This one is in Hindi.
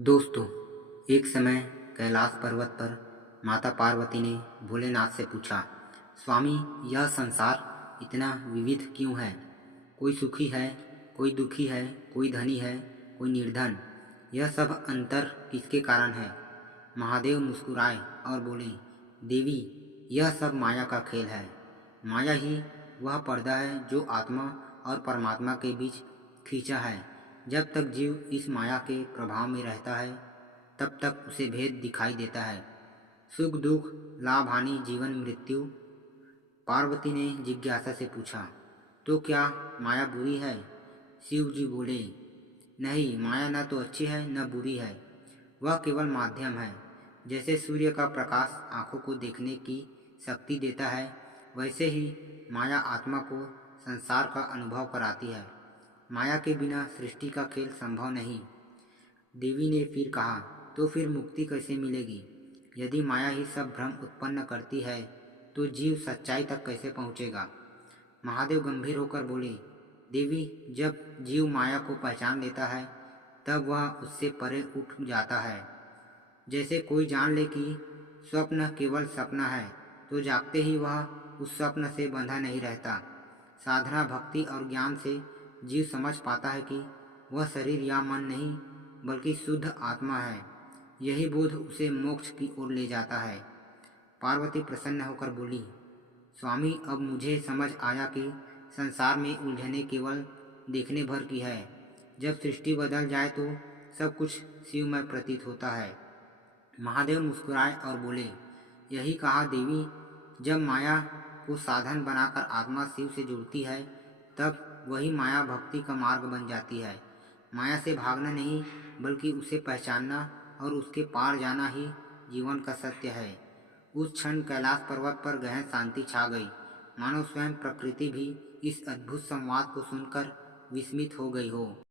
दोस्तों, एक समय कैलाश पर्वत पर माता पार्वती ने भोलेनाथ से पूछा, स्वामी, यह संसार इतना विविध क्यों है? कोई सुखी है, कोई दुखी है, कोई धनी है, कोई निर्धन। यह सब अंतर किसके कारण है? महादेव मुस्कुराए और बोले, देवी, यह सब माया का खेल है। माया ही वह पर्दा है जो आत्मा और परमात्मा के बीच खींचा है। जब तक जीव इस माया के प्रभाव में रहता है, तब तक उसे भेद दिखाई देता है। सुख दुख, लाभ हानि, जीवन मृत्यु। पार्वती ने जिज्ञासा से पूछा, तो क्या माया बुरी है? शिव जी बोले, नहीं, माया न तो अच्छी है न बुरी है। वह केवल माध्यम है। जैसे सूर्य का प्रकाश आंखों को देखने की शक्ति देता है, वैसे ही माया आत्मा को संसार का अनुभव कराती है। माया के बिना सृष्टि का खेल संभव नहीं। देवी ने फिर कहा, तो फिर मुक्ति कैसे मिलेगी? यदि माया ही सब भ्रम उत्पन्न करती है, तो जीव सच्चाई तक कैसे पहुँचेगा? महादेव गंभीर होकर बोले, देवी, जब जीव माया को पहचान लेता है, तब वह उससे परे उठ जाता है। जैसे कोई जान ले कि स्वप्न केवल सपना है, तो जागते ही वह उस स्वप्न से बंधा नहीं रहता। साधना, भक्ति और ज्ञान से जीव समझ पाता है कि वह शरीर या मन नहीं, बल्कि शुद्ध आत्मा है। यही बोध उसे मोक्ष की ओर ले जाता है। पार्वती प्रसन्न होकर बोली, स्वामी, अब मुझे समझ आया कि संसार में उलझने केवल देखने भर की है। जब सृष्टि बदल जाए तो सब कुछ शिवमय प्रतीत होता है। महादेव मुस्कुराए और बोले, यही कहा देवी, जब माया को साधन बनाकर आत्मा शिव से जुड़ती है, तब वही माया भक्ति का मार्ग बन जाती है। माया से भागना नहीं, बल्कि उसे पहचानना और उसके पार जाना ही जीवन का सत्य है। उस क्षण कैलाश पर्वत पर गहन शांति छा गई। मानो स्वयं प्रकृति भी इस अद्भुत संवाद को सुनकर विस्मित हो गई हो।